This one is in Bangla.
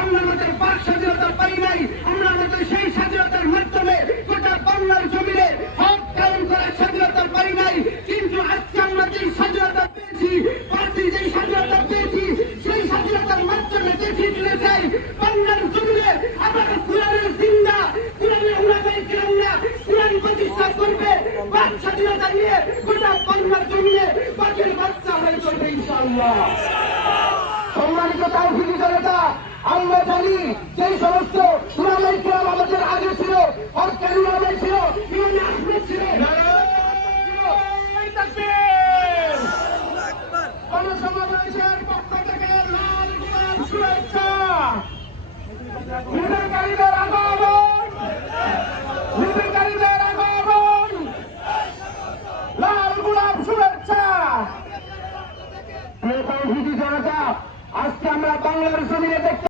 আমরা আমাদের বাক স্বাধীনতা পাই নাই, আমরা আমাদের সেই স্বাধীনতার মাধ্যমে গোটা বাংলার জমিনে হক কায়েম করার স্বাধীনতা পাই নাই। কিন্তু আজকে আমরা যে স্বাধীনতা পেয়েছি, পার্টি যে স্বাধীনতা পেয়েছি, সেই স্বাধীনতার মাধ্যমে দেখিয়ে দিতে চাই বাংলার জমিনে আমরা কোরআনের জিন্দা, কোরআনের উলামায়ে কেরামরা কোরআন প্রতিষ্ঠা করবে, বাক স্বাধীনতা নিয়ে গোটা বাংলার জমিনে বাকের বাচ্চা হয়ে চলবে ইনশাআল্লাহ। সম্মানিত তাওহীদি জনতা, আমরা জানি সেই সমস্ত উলামায়ে কেরাম আমাদের আগে ছিল, হক্কানি উলামা ছিল, ইমাম আহমদ ছিল, গণসমাবেশের পক্ষ থেকে লাল গোলাপ শুভেচ্ছা। মিছিলকারীদের আগমন, মিছিলকারীদের আগমন, লাল গোলাপ শুভেচ্ছা। প্রিয় তাওহীদি জনতা, আজকে আমরা বাংলার জমিনে দেখতে